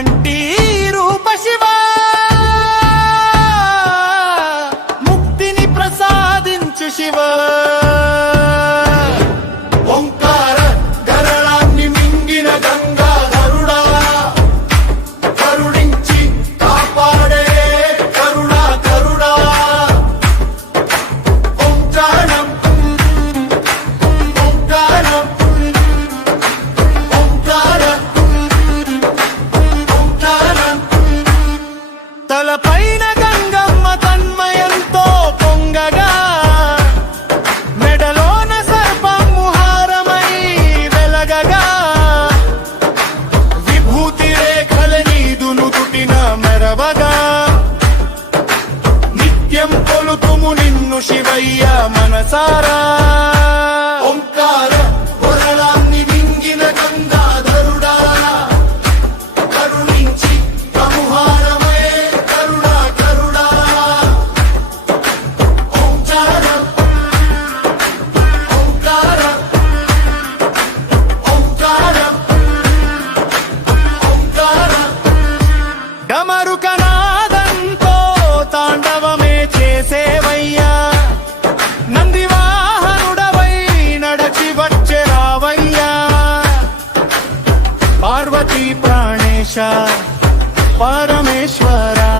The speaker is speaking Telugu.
ముక్కంటి రూప శివ ముక్తిని ప్రసాదించు శివ ఓంకార గరళాన్ని మింగిన గంగాధరుడా కరుణించి కాపాడే కరుణాకరుడా ఓంకారం ఓంకారం ఓంకారం ఓంకారం తలపైన గంగమ్మ తన్మయంతో పొంగగా మెడలోన సర్పము హారమై వెలగగా విభూతి రేఖల నీదు నుదుటిన మెరవగా నిత్యం కొలుతుము నిన్ను శివయ్య మనసారా ఓంకార వరళాన్ని మింగిన గంగాధరుడా కరుణించి కముహారమే కరుణాకరుడా ఓంకారం ఓంకారం ఓంకారం ఓంకారం డమరుకనాదంతో తాండవమే చేసేవయ్యా నందివాహనుడవై నడచి వచ్చే రావయ్యా పార్వతీ ప్రాణేశ